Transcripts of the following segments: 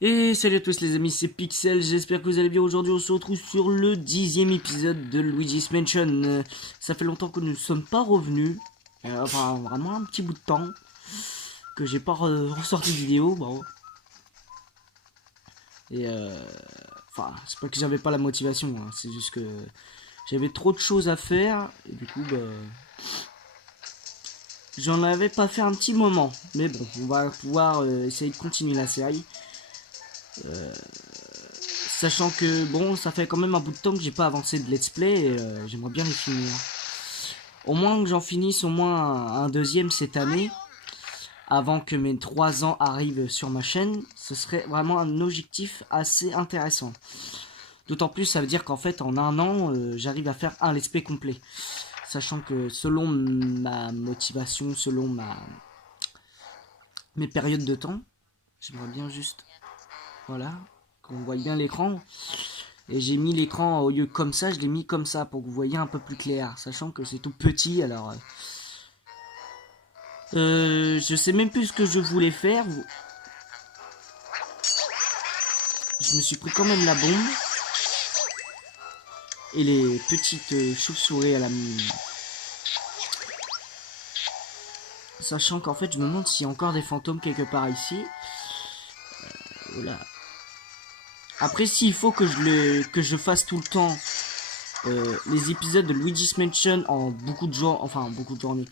Et salut à tous les amis, c'est Pixel, j'espère que vous allez bien. Aujourd'hui on se retrouve sur le 10e épisode de Luigi's Mansion. Ça fait longtemps que nous ne sommes pas revenus, enfin vraiment un petit bout de temps, que j'ai pas ressorti de vidéo, bon. Et enfin c'est pas que j'avais pas la motivation, hein, c'est juste que j'avais trop de choses à faire, et du coup j'en avais pas fait un petit moment. Mais bon, on va pouvoir essayer de continuer la série. Sachant que bon, ça fait quand même un bout de temps que j'ai pas avancé de let's play et j'aimerais bien les finir. Au moins que j'en finisse au moins un deuxième cette année, avant que mes 3 ans arrivent sur ma chaîne, ce serait vraiment un objectif assez intéressant. D'autant plus ça veut dire qu'en fait en un an, j'arrive à faire un let's play complet. Sachant que selon ma motivation, selon mes périodes de temps, j'aimerais bien juste, voilà, qu'on voit bien l'écran. Et j'ai mis l'écran au lieu comme ça, je l'ai mis comme ça pour que vous voyez un peu plus clair, sachant que c'est tout petit. Alors, je sais même plus ce que je voulais faire. Je me suis pris quand même la bombe et les petites chauves-souris à la. Sachant qu'en fait, je me demande s'il y a encore des fantômes quelque part ici. Voilà. Après, s'il faut que je fasse tout le temps les épisodes de Luigi's Mansion en beaucoup de jours, enfin beaucoup de journées.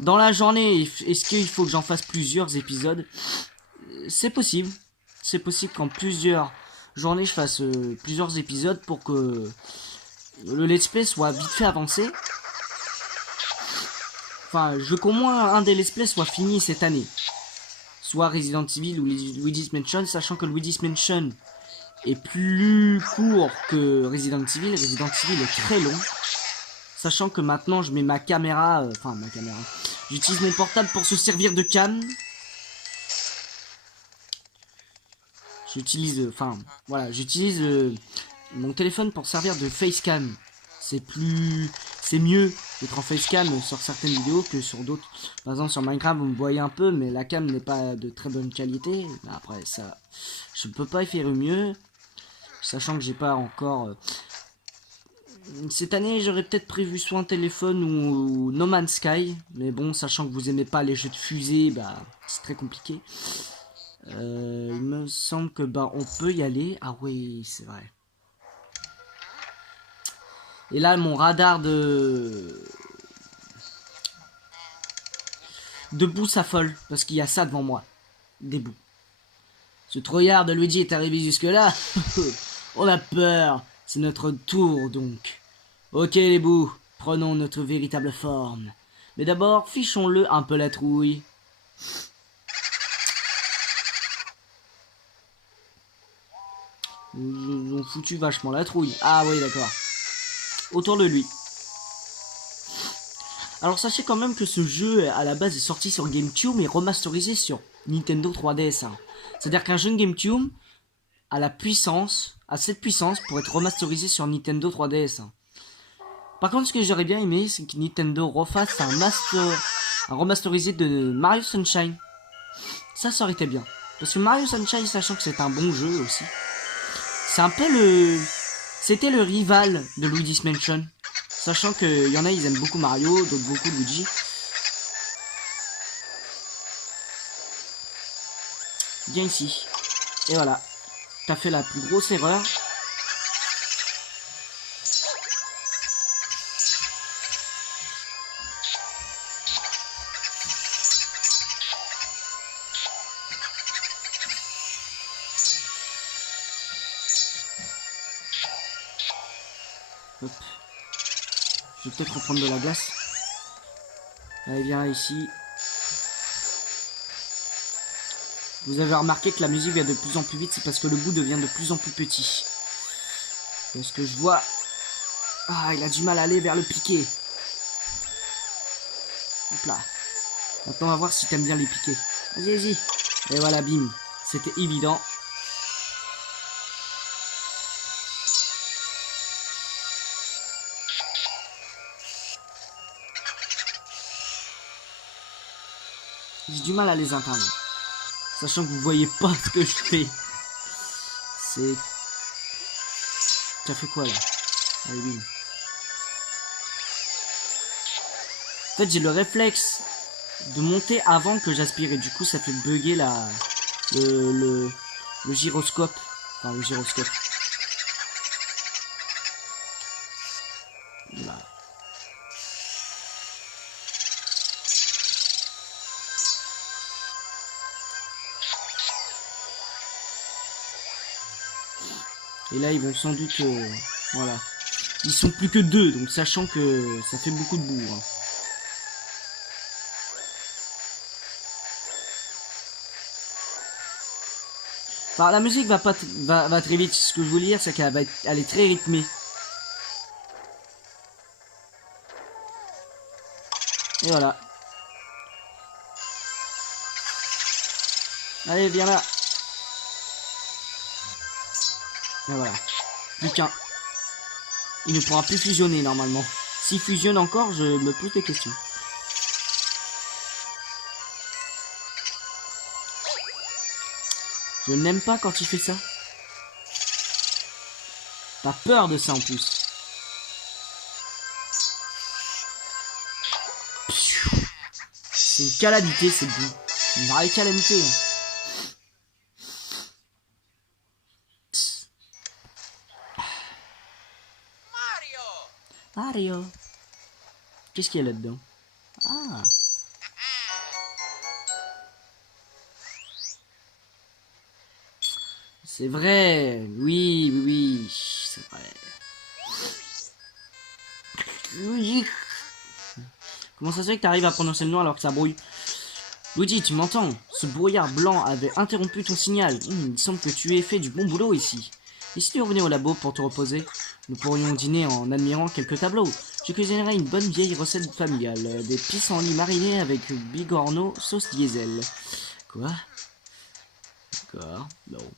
Dans la journée, est-ce qu'il faut que j'en fasse plusieurs épisodes? C'est possible. C'est possible qu'en plusieurs journées, je fasse plusieurs épisodes pour que le let's play soit vite fait avancé. Enfin, je veux qu'au moins un des let's play soit fini cette année. Soit Resident Evil ou Luigi's Mansion, sachant que Luigi's Mansion est plus court que Resident Evil. Resident Evil est très long. Sachant que maintenant je mets ma caméra, enfin ma caméra. J'utilise mon portable pour se servir de cam. J'utilise, enfin voilà, j'utilise mon téléphone pour servir de facecam. C'est mieux d'être en facecam sur certaines vidéos que sur d'autres. Par exemple sur Minecraft vous me voyez un peu, mais la cam n'est pas de très bonne qualité. Mais après ça, je ne peux pas y faire mieux, sachant que j'ai pas encore. Cette année j'aurais peut-être prévu soit un téléphone ou No Man's Sky, mais bon, sachant que vous aimez pas les jeux de fusée, bah c'est très compliqué. Il me semble que bah on peut y aller. Ah oui, c'est vrai. Et là, mon radar de boue s'affole parce qu'il y a ça devant moi, des boues. Ce trouillard de Luigi est arrivé jusque là. On a peur. C'est notre tour donc. Ok les bouts, prenons notre véritable forme. Mais d'abord, fichons-le un peu la trouille. Ils ont foutu vachement la trouille. Ah oui, d'accord. Autour de lui. Alors sachez quand même que ce jeu à la base est sorti sur GameCube et remasterisé sur Nintendo 3DS. C'est-à-dire qu'un jeu GameCube a cette puissance pour être remasterisé sur Nintendo 3DS. Par contre, ce que j'aurais bien aimé, c'est que Nintendo refasse un remasterisé de Mario Sunshine. Ça aurait été bien. Parce que Mario Sunshine, sachant que c'est un bon jeu aussi, c'est un peu c'était le rival de Luigi's Mansion. Sachant qu'il y en a, ils aiment beaucoup Mario, d'autres beaucoup Luigi. Viens ici. Et voilà. T'as fait la plus grosse erreur. Hop. Je vais peut-être reprendre de la glace. Allez, viens ici. Vous avez remarqué que la musique va de plus en plus vite, c'est parce que le bout devient de plus en plus petit. Parce que je vois... Ah, il a du mal à aller vers le piqué. Hop là. Maintenant, on va voir si t'aimes bien les piquets. Vas-y, vas-y. Et voilà, bim. C'était évident. J'ai du mal à les atteindre. Sachant que vous voyez pas ce que je fais. C'est... Ça fait quoi là? Allez, oui. En fait, j'ai le réflexe de monter avant que j'aspire et du coup ça fait bugger le gyroscope. Enfin, le gyroscope. Là. Et là, ils vont sans doute... voilà. Ils sont plus que 2, donc sachant que ça fait beaucoup de boue. Hein. Enfin, la musique va pas va très vite. Ce que je veux dire, c'est qu'elle elle est très rythmée. Et voilà. Allez, viens là. Et voilà. Plus qu'un. Il ne pourra plus fusionner normalement. S'il fusionne encore, je me pose des questions. Je n'aime pas quand il fait ça. T'as peur de ça en plus. C'est une calamité, c'est bout. Une vraie calamité. Hein. Mario. Qu'est-ce qu'il y a là-dedans? Ah. C'est vrai. Oui, oui, oui. C'est vrai. Oui. Comment ça se fait que t'arrives à prononcer le nom alors que ça brouille? Luigi, tu m'entends? Ce brouillard blanc avait interrompu ton signal. Il semble que tu aies fait du bon boulot ici. Et si tu revenais au labo pour te reposer? Nous pourrions dîner en admirant quelques tableaux. Je cuisinerai une bonne vieille recette familiale. Des pissenlits marinés avec bigorneau sauce diesel. Quoi? D'accord, non.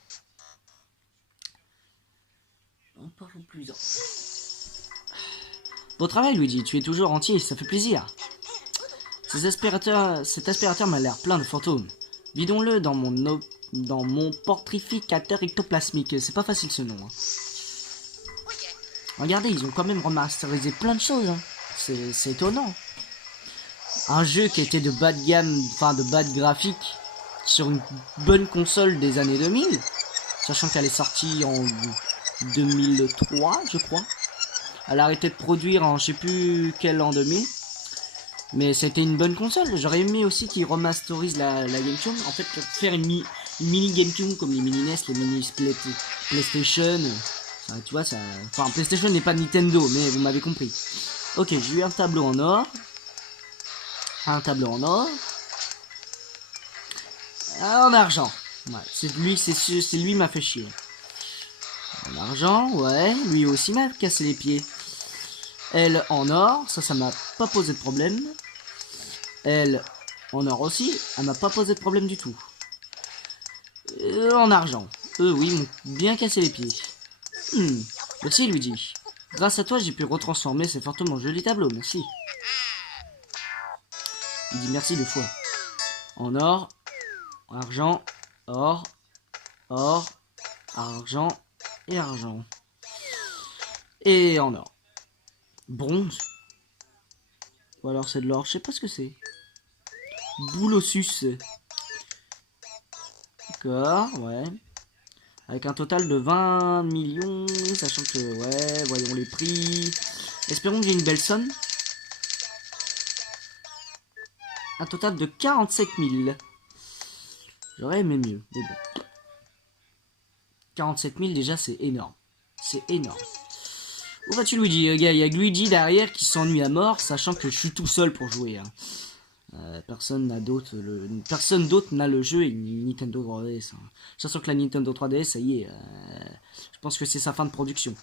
On parle plus. Bon travail, Luigi, tu es toujours entier, ça fait plaisir. Cet aspirateur m'a l'air plein de fantômes. Vidons-le dans mon portrificateur ectoplasmique. C'est pas facile ce nom. Hein. Regardez, ils ont quand même remasterisé plein de choses. Hein. C'est étonnant. Un jeu qui était de bas de gamme, enfin de bas de graphique, sur une bonne console des années 2000, sachant qu'elle est sortie en 2003, je crois. Elle a arrêté de produire en je sais plus quel an 2000. Mais c'était une bonne console. J'aurais aimé aussi qu'ils remasterisent la GameCube. En fait, faire une mini GameCube comme les mini NES, les mini PlayStation. Ça, tu vois, ça. Enfin, PlayStation n'est pas Nintendo, mais vous m'avez compris. Ok, j'ai eu un tableau en or. Un tableau en or. En argent. Ouais, c'est lui m'a fait chier. En argent, ouais. Lui aussi m'a cassé les pieds. Elle en or, ça m'a pas posé de problème. Elle en or aussi, elle m'a pas posé de problème du tout. En argent, eux oui, m'ont bien cassé les pieds. Merci Luigi. Grâce à toi, j'ai pu retransformer ces fantômes en jolis tableaux, merci. Il dit merci 2 fois. En or, argent, or, or, argent et argent. Et en or. Bronze. Ou alors c'est de l'or, je sais pas ce que c'est. Boulossus. D'accord, ouais. Avec un total de 20 millions, sachant que, ouais, voyons les prix. Espérons que j'ai une belle somme. Un total de 47 000. J'aurais aimé mieux, mais bon. 47 000 déjà, c'est énorme. C'est énorme. Où vas-tu Luigi? Il y a Luigi derrière qui s'ennuie à mort, sachant que je suis tout seul pour jouer. Hein. Personne d'autre n'a le jeu et Nintendo 3DS. Hein. Sachant que la Nintendo 3DS, ça y est, je pense que c'est sa fin de production.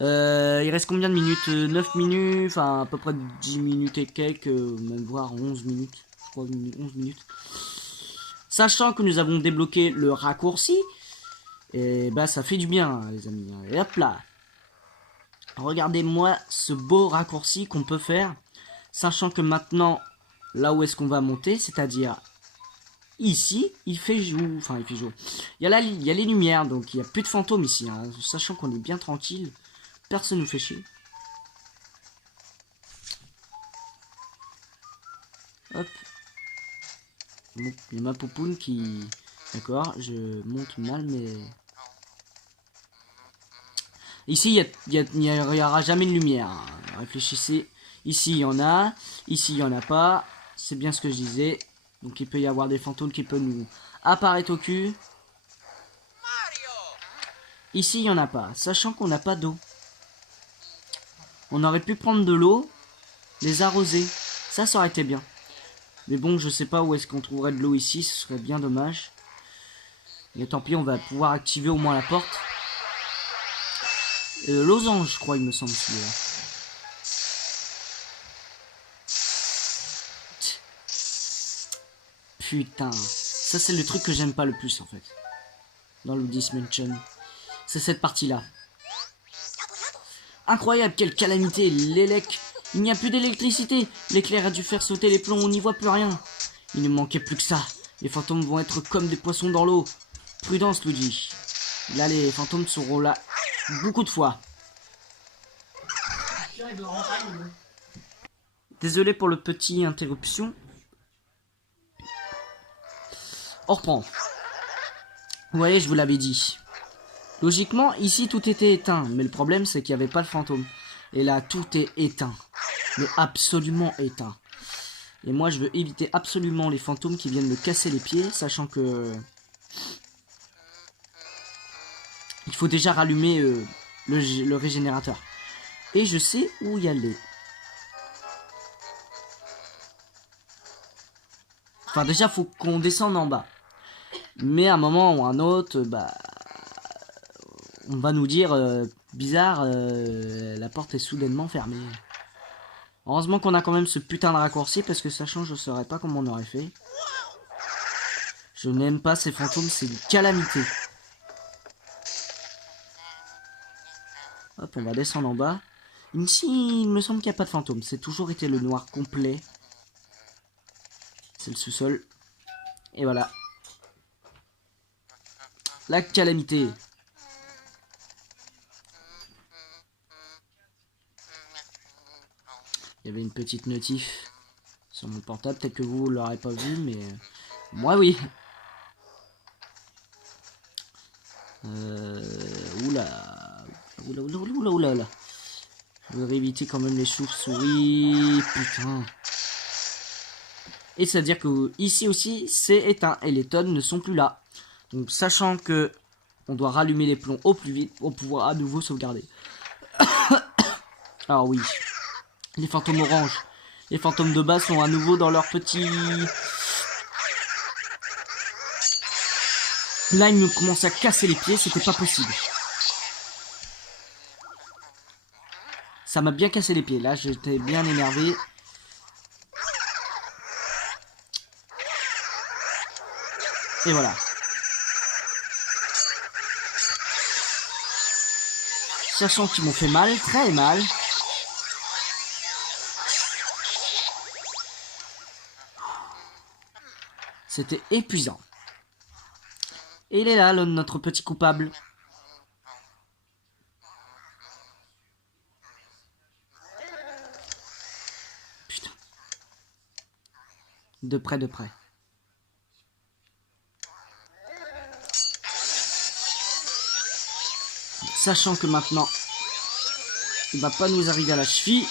Il reste combien de minutes? 9 minutes, enfin à peu près 10 minutes et quelques, même voire 11 minutes. Je crois 11 minutes. Sachant que nous avons débloqué le raccourci, et bah ça fait du bien les amis. Et hop là. Regardez-moi ce beau raccourci qu'on peut faire. Sachant que maintenant, là où est-ce qu'on va monter, c'est-à-dire ici, il fait jour. Enfin, il fait jour. Il y a les lumières, donc il n'y a plus de fantômes ici. Hein, sachant qu'on est bien tranquille. Personne nous fait chier. Hop. Bon, il y a ma poupoune qui... D'accord, je monte mal, mais... Ici, il n'y aura jamais de lumière. Hein. Réfléchissez. Ici, il y en a. Ici, il n'y en a pas. C'est bien ce que je disais. Donc, il peut y avoir des fantômes qui peuvent nous apparaître au cul. Ici, il n'y en a pas. Sachant qu'on n'a pas d'eau. On aurait pu prendre de l'eau, les arroser. Ça aurait été bien. Mais bon, je sais pas où est-ce qu'on trouverait de l'eau ici. Ce serait bien dommage. Mais tant pis, on va pouvoir activer au moins la porte. Losange, je crois, il me semble, celui-là. Putain. Ça, c'est le truc que j'aime pas le plus, en fait. Dans Luigi's Mansion. C'est cette partie-là. Incroyable, quelle calamité. L'élec. Il n'y a plus d'électricité. L'éclair a dû faire sauter les plombs, on n'y voit plus rien. Il ne manquait plus que ça. Les fantômes vont être comme des poissons dans l'eau. Prudence, Luigi. Là, les fantômes seront là beaucoup de fois. Désolé pour le petit interruption. On reprend. Vous voyez, je vous l'avais dit. Logiquement, ici, tout était éteint. Mais le problème, c'est qu'il n'y avait pas le fantôme. Et là, tout est éteint. Mais absolument éteint. Et moi, je veux éviter absolument les fantômes qui viennent me casser les pieds. Sachant que... il faut déjà rallumer le régénérateur. Et je sais où y aller. Enfin, déjà, faut qu'on descende en bas. Mais à un moment ou à un autre, bah... on va nous dire, bizarre, la porte est soudainement fermée. Heureusement qu'on a quand même ce putain de raccourci, parce que sachant, je ne saurais pas comment on aurait fait. Je n'aime pas ces fantômes, c'est une calamité. Hop, on va descendre en bas. Ici, il me semble qu'il n'y a pas de fantôme. C'est toujours été le noir complet. C'est le sous-sol. Et voilà. La calamité. Il y avait une petite notif sur mon portable. Peut-être que vous ne l'aurez pas vu, mais... moi, oui. Oula. Oula. Je voudrais éviter quand même les chauves-souris. Putain. Et c'est-à-dire que ici aussi, c'est éteint. Et les tonnes ne sont plus là. Donc, sachant que on doit rallumer les plombs au plus vite pour pouvoir à nouveau sauvegarder. Alors oui. Les fantômes oranges. Les fantômes de base sont à nouveau dans leur petit... Là, ils me commençaient à casser les pieds. C'était pas possible. Ça m'a bien cassé les pieds. Là, j'étais bien énervé. Et voilà. Sachant qu'ils m'ont fait mal, très mal. C'était épuisant. Et il est là, notre petit coupable. Putain. De près, de près. Sachant que maintenant, il va pas nous arriver à la cheville.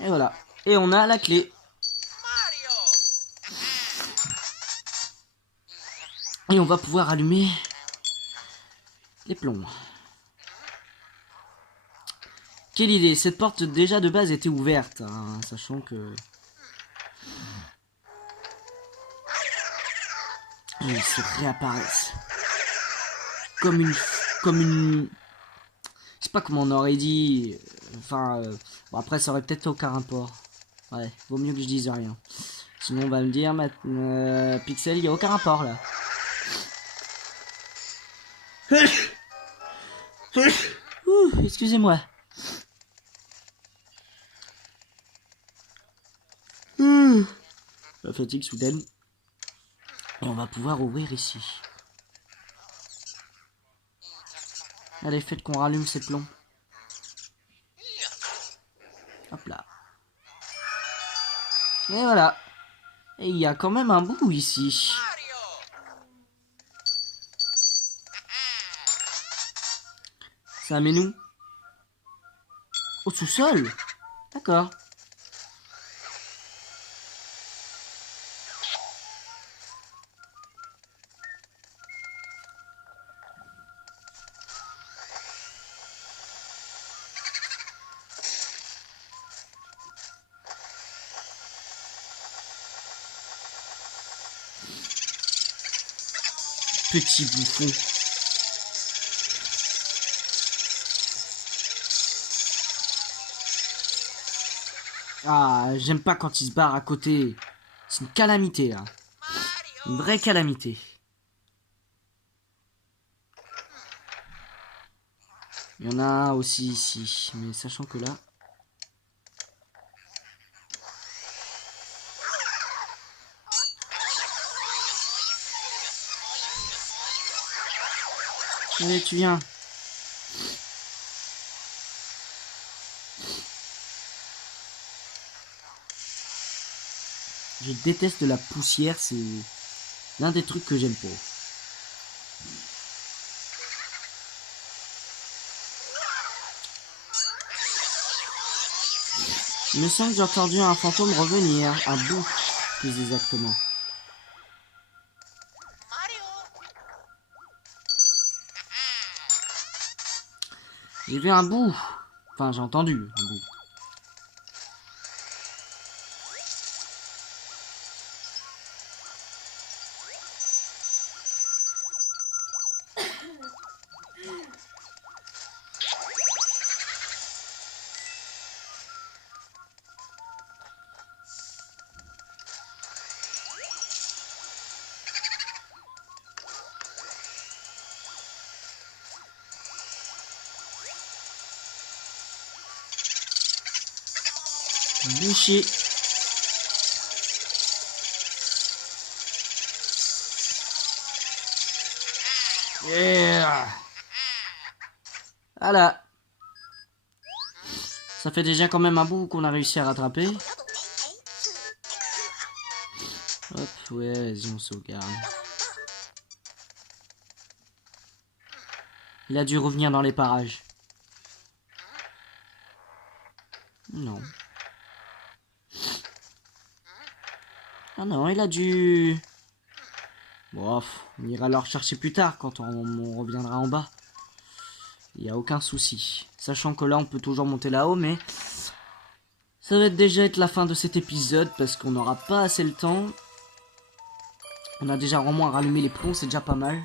Et voilà. Et on a la clé. Et on va pouvoir allumer les plombs. Quelle idée, cette porte déjà de base était ouverte, hein, sachant que... Et ils se réapparaissent. Comme une... Je sais pas comment on aurait dit... Enfin... Bon après ça aurait peut-être aucun rapport. Ouais, vaut mieux que je dise rien. Sinon on va me dire, Pixel, il n'y a aucun rapport là. Excusez-moi. La fatigue soudaine. Et on va pouvoir ouvrir ici. Allez, faites qu'on rallume ces plombs. Hop là. Et voilà. Et il y a quand même un bout ici. Ça met nous au sous-sol. D'accord. Petit bouffon. Ah, j'aime pas quand il se barre à côté. C'est une calamité, là. Une vraie calamité. Il y en a aussi ici. Mais sachant que là... Allez, tu viens. Je déteste la poussière, c'est l'un des trucs que j'aime pas. Il me semble que j'ai entendu un fantôme revenir, un bout, plus exactement. J'ai vu un bout. Enfin, j'ai entendu un bout. Boucher. Yeah. Voilà. Ça fait déjà quand même un bout qu'on a réussi à rattraper. Hop, ouais, vas-y, on sauvegarde. Il a dû revenir dans les parages. Non. Ah non, il a dû... Bon, on ira le rechercher plus tard quand on reviendra en bas. Il n'y a aucun souci. Sachant que là, on peut toujours monter là-haut, mais... Ça va déjà être la fin de cet épisode parce qu'on n'aura pas assez le temps. On a déjà vraiment rallumé les plombs, c'est déjà pas mal.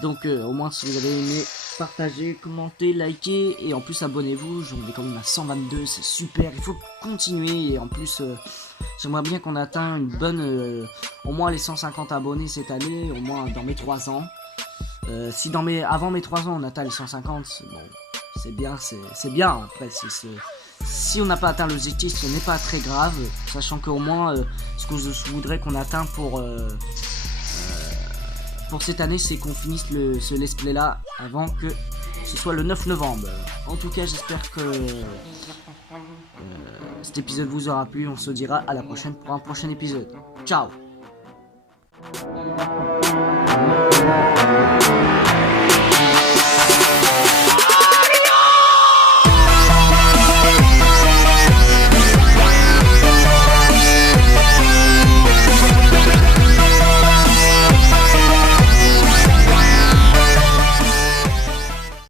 Donc au moins si vous avez aimé, partagez, commentez, likez et en plus abonnez-vous. On est quand même à 122, c'est super, il faut continuer et en plus j'aimerais bien qu'on atteigne une bonne, au moins les 150 abonnés cette année, au moins dans mes 3 ans. Si avant mes 3 ans on atteint les 150, bon, c'est bien, c'est bien. Après, si on n'a pas atteint l'objectif, ce n'est pas très grave, sachant qu'au moins ce que je voudrais qu'on atteigne pour cette année, c'est qu'on finisse ce let's play là avant que ce soit le 9 novembre. En tout cas, j'espère que cet épisode vous aura plu. On se dira à la prochaine pour un prochain épisode. Ciao.